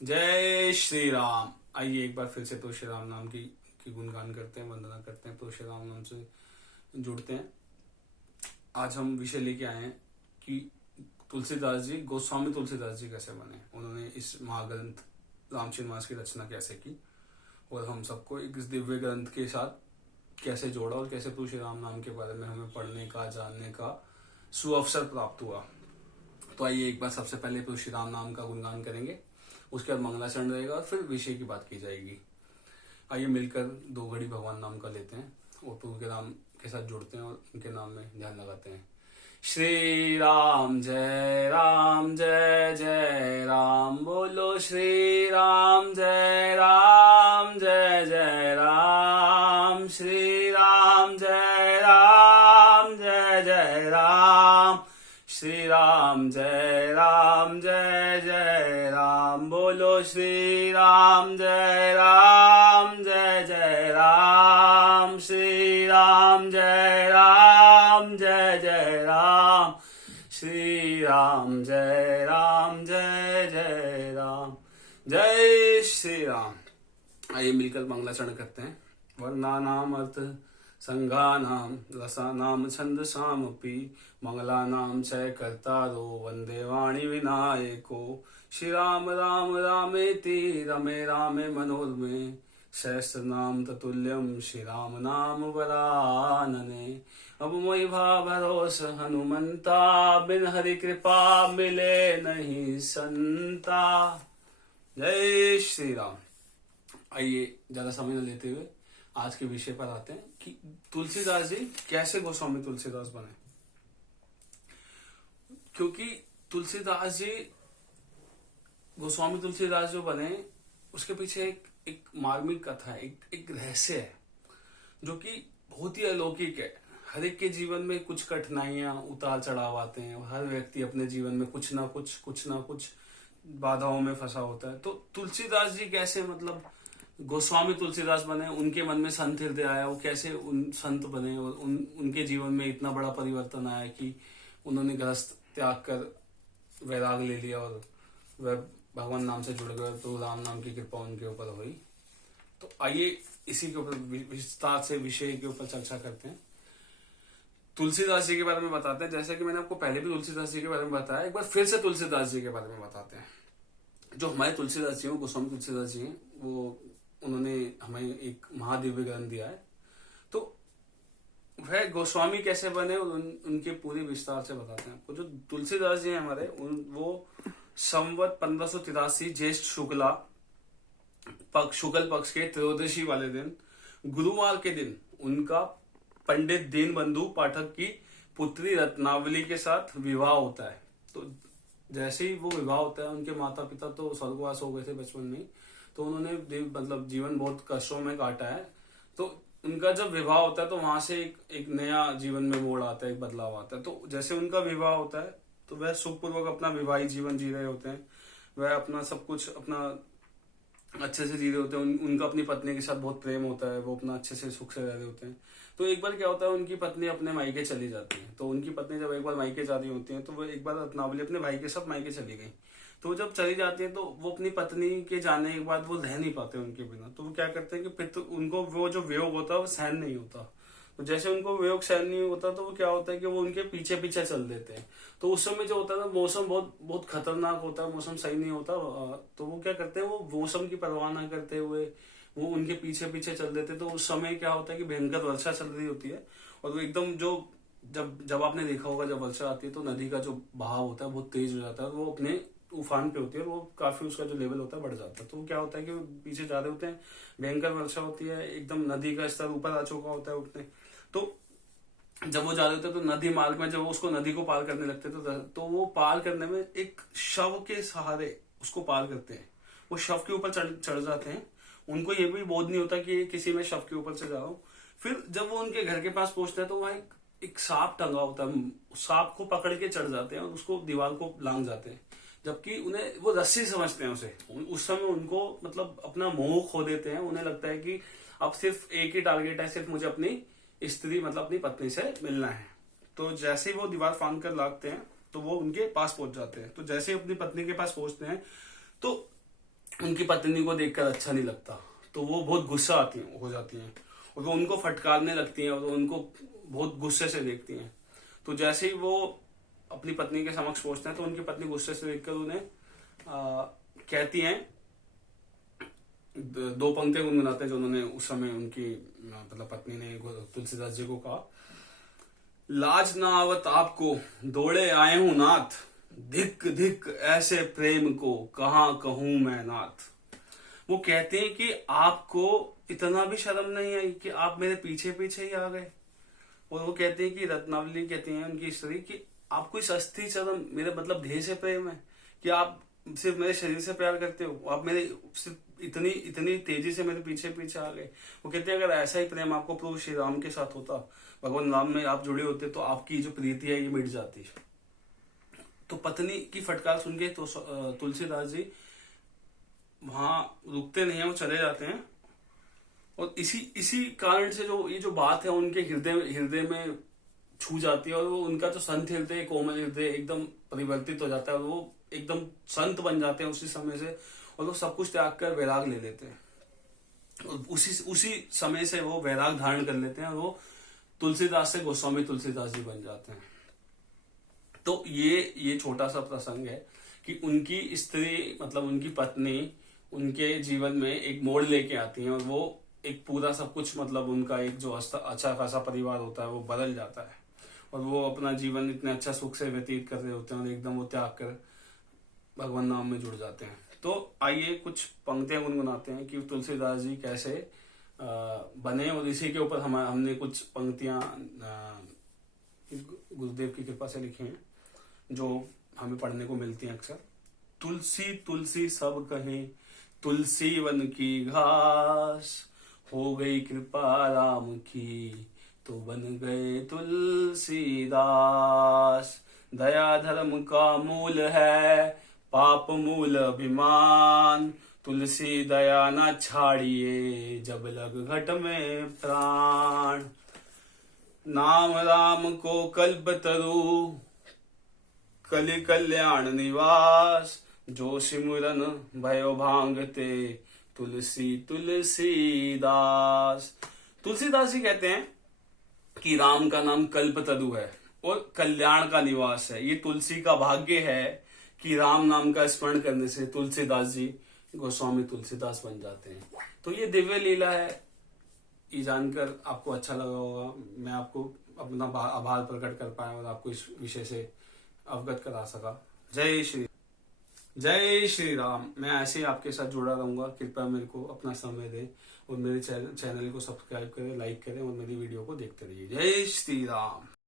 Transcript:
जय श्री राम। आइए एक बार फिर से तो श्री राम नाम की गुणगान करते हैं, वंदना करते हैं, तो श्री राम नाम से जुड़ते हैं। आज हम विषय लेके आए हैं कि तुलसीदास जी, गोस्वामी तुलसीदास जी कैसे बने, उन्होंने इस महाग्रंथ रामचरितमानस की रचना कैसे की और हम सबको एक इस दिव्य ग्रंथ के साथ कैसे जोड़ा और कैसे तुलसी राम नाम के बारे में हमें पढ़ने का, जानने का सुअवसर प्राप्त हुआ। तो आइए एक बार सबसे पहले तुलसी राम नाम का गुणगान करेंगे, उसके बाद मंगलाचरण रहेगा और फिर विषय की बात की जाएगी। आइए मिलकर दो घड़ी भगवान नाम का लेते हैं और प्रभु के नाम के साथ जुड़ते हैं और उनके नाम में ध्यान लगाते हैं। श्री राम जय जय राम, बोलो श्री राम जय जय राम, श्री राम जय जय राम, श्री राम जय जय राम, बोलो श्री राम जय जय राम, श्री राम जय जय राम, श्री राम जय जय राम। जय श्री राम। आइए मिलकर मंगलाचरण करते हैं। वर्णानाम अर्थ संघानाम रसानाम छंदसामपि मंगलानाम च कर्तारो वंदे वाणी विनायको, श्री राम रामेति रमे रामे मनोरमे, सहस्र नाम ततुल्यम श्री राम नाम वरानने। अब मोहि भाव भरोस हनुमंता, बिन हरि कृपा मिले नहीं संता। जय श्री राम। आइए ज्यादा समय न लेते हुए आज के विषय पर आते हैं कि तुलसीदास जी कैसे गोस्वामी तुलसीदास बने। क्योंकि तुलसीदास जी, गोस्वामी तुलसीदास जो बने, उसके पीछे एक मार्मिक कथा है, एक रहस्य है जो कि बहुत ही अलौकिक है। हर एक के जीवन में कुछ कठिनाइयां, उतार चढ़ाव आते हैं और हर व्यक्ति अपने जीवन में कुछ ना कुछ बाधाओं में फंसा होता है। तो तुलसीदास जी कैसे, मतलब गोस्वामी तुलसीदास बने, उनके मन में संत हृदय आया, वो कैसे उन संत बने और उनके जीवन में इतना बड़ा परिवर्तन आया कि उन्होंने गृहस्थ त्याग कर वैराग ले लिया और वह भगवान नाम से जुड़ गए, तो राम नाम की कृपा उनके ऊपर हुई। तो आइए इसी के ऊपर विस्तार से विषय के ऊपर चर्चा करते हैं। तुलसीदास जी के बारे में बताते हैं। जैसे कि मैंने आपको पहले भी तुलसीदास जी के बारे में बताया, एक बार फिर से तुलसीदास जी के बारे में बताते हैं। जो हमारे तुलसीदास जी हैं, गोस्वामी तुलसीदास जी हैं, वो उन्होंने हमें एक महादिव्य ग्रंथ दिया है। तो वह गोस्वामी कैसे बने और उनके पूरे विस्तार से बताते हैं आपको। जो तुलसीदास जी हैं हमारे, वो संवत 1583 ज्येष्ठ शुक्ल पक्ष के त्रयोदशी वाले दिन, गुरुवार के दिन, उनका पंडित दीनबंधु पाठक की पुत्री रत्नावली के साथ विवाह होता है। तो जैसे ही वो विवाह होता है, उनके माता पिता तो स्वर्गवास हो गए थे बचपन में, तो उन्होंने मतलब जीवन बहुत कष्टों में काटा है। तो उनका जब विवाह होता है तो वहां से एक नया जीवन में मोड़ आता है, एक बदलाव आता है। तो जैसे उनका विवाह होता है तो वह सुखपूर्वक अपना विवाहित जीवन जी रहे होते हैं, वह अपना सब कुछ अपना अच्छे से जी रहे होते हैं। उनका अपनी पत्नी के साथ बहुत प्रेम होता है, वो अपना अच्छे से सुख से रह रहे होते हैं। तो एक बार क्या होता है, उनकी पत्नी अपने मायके चली जाती है। तो उनकी पत्नी जब एक बार मायके जा रही होती है तो वो एक बार रत्नावली अपने भाई के साथ मायके चली गई। तो जब चली जाती है तो वो अपनी पत्नी के जाने के बाद वो रह नहीं पाते उनके बिना। तो वो क्या करते हैं कि फिर तो उनको वो जो वियोग होता है वो सहन नहीं होता। तो जैसे उनको वियोग सहन नहीं होता तो वो क्या होता है कि वो उनके पीछे पीछे चल देते हैं। तो उस समय जो होता है ना, मौसम बहुत खतरनाक होता है, मौसम सही नहीं होता। तो वो क्या करते हैं, वो मौसम की परवाह ना करते हुए वो उनके पीछे पीछे चल देते। तो उस समय क्या होता है कि भयंकर वर्षा चल रही होती है और वो एकदम जो जब आपने देखा होगा, जब वर्षा आती है तो नदी का जो बहाव होता है बहुत तेज हो जाता है और वो अपने उफान पे होती है और वो काफी उसका जो लेवल होता है बढ़ जाता है। तो क्या होता है कि वो पीछे जा रहे होते हैं, भयंकर वर्षा होती है, एकदम नदी का स्तर ऊपर आ चुका होता है उठने। तो जब वो जा रहे होते हैं तो नदी मार्ग में जब वो उसको नदी को पार करने लगते तो वो पार करने में एक शव के सहारे उसको पार करते हैं। वो शव के ऊपर चढ़ जाते हैं। उनको ये भी बोध नहीं होता कि किसी में शव के ऊपर से जा रहा हूँ। फिर जब वो उनके घर के पास पहुंचते हैं तो वहां एक सांप टंगा होता है। सांप को पकड़ के चढ़ जाते हैं और उसको दीवार को लांग जाते हैं, जबकि उन्हें वो रस्सी समझते हैं उसे। उस समय उनको मतलब अपना मोह खो देते हैं। उन्हें लगता है कि अब सिर्फ एक ही टारगेट है, सिर्फ मुझे अपनी स्त्री मतलब अपनी पत्नी से मिलना है। तो जैसे ही वो दीवार फांद कर लागते हैं तो वो उनके पास पहुंच जाते हैं। तो जैसे ही अपनी पत्नी के पास पहुंचते हैं तो उनकी पत्नी को देखकर अच्छा नहीं लगता, तो वो बहुत गुस्सा आती हो जाती हैं और वो उनको फटकारने लगती हैं और वो उनको बहुत गुस्से से देखती हैं। तो जैसे ही वो अपनी पत्नी के समक्ष पहुंचते हैं तो उनकी पत्नी गुस्से से देखकर उन्हें कहती हैं, दो पंक्तियां गुनगुनाते हैं जो उन्होंने उस समय उनकी मतलब पत्नी ने तुलसीदास जी को कहा। लाज ना आवत आपको दौड़े आए हूं नाथ, धिक धिक ऐसे प्रेम को कहाँ कहूं मैं नाथ। वो कहते हैं कि आपको इतना भी शर्म नहीं आई कि आप मेरे पीछे पीछे ही आ गए। और वो कहते हैं कि रत्नावली कहती हैं उनकी स्त्री कि आपको इस अस्थि चरण मेरे मतलब देह से प्रेम है कि आप सिर्फ मेरे शरीर से प्यार करते हो, आप मेरे सिर्फ इतनी इतनी तेजी से मेरे पीछे पीछे आ गए। वो कहते हैं अगर ऐसा ही प्रेम आपको प्रभु श्री राम के साथ होता, भगवान राम में आप जुड़े होते, तो आपकी जो प्रीति है ये मिट जाती। तो पत्नी की फटकार सुन के तो तुलसीदास जी वहां रुकते नहीं है, वो चले जाते हैं। और इसी कारण से जो ये जो बात है उनके हृदय में छू जाती है और वो उनका जो संत हृदय कोमल हृदय एकदम परिवर्तित हो जाता है और वो एकदम संत बन जाते हैं उसी समय से। और वो सब कुछ त्याग कर वैराग ले लेते हैं और उसी समय से वो वैराग धारण कर लेते हैं और वो तुलसीदास से गोस्वामी तुलसीदास जी बन जाते हैं। तो ये छोटा सा प्रसंग है कि उनकी स्त्री मतलब उनकी पत्नी उनके जीवन में एक मोड़ लेके आती है और वो एक पूरा सब कुछ मतलब उनका एक जो अच्छा खासा परिवार होता है वो बदल जाता है और वो अपना जीवन इतने अच्छा सुख से व्यतीत कर रहे होते हैं और एकदम वो त्याग कर भगवान नाम में जुड़ जाते हैं। तो आइए कुछ पंक्तियां गुनगुनाते हैं कि तुलसीदास जी कैसे बने और इसी के ऊपर हमने कुछ पंक्तियां गुरुदेव की कृपा से लिखी हैं जो हमें पढ़ने को मिलती हैं अक्सर। तुलसी तुलसी सब कहे तुलसी वन की घास, हो गई कृपा राम की तो बन गए तुलसीदास। दया धर्म का मूल है पाप मूल अभिमान, तुलसी दया न छाड़िए जब लग घट में प्राण। नाम राम को कल्प तरु कलि कल्याण निवास, जो सिमरन भयो भांगते तुलसी तुलसीदास। तुलसीदास जी कहते हैं कि राम का नाम कल्पतरु है और कल्याण का निवास है। ये तुलसी का भाग्य है कि राम नाम का स्मरण करने से तुलसीदास जी गोस्वामी तुलसीदास बन जाते हैं। तो ये दिव्य लीला है, ये जानकर आपको अच्छा लगा होगा। मैं आपको अपना आभार प्रकट कर पाया और आपको इस विषय से अवगत करा सका। जय श्री राम। मैं ऐसे ही आपके साथ जुड़ा रहूंगा। कृपया मेरे को अपना समय दें और मेरे चैनल को सब्सक्राइब करें, लाइक करें और मेरी वीडियो को देखते रहिए। जय श्री राम।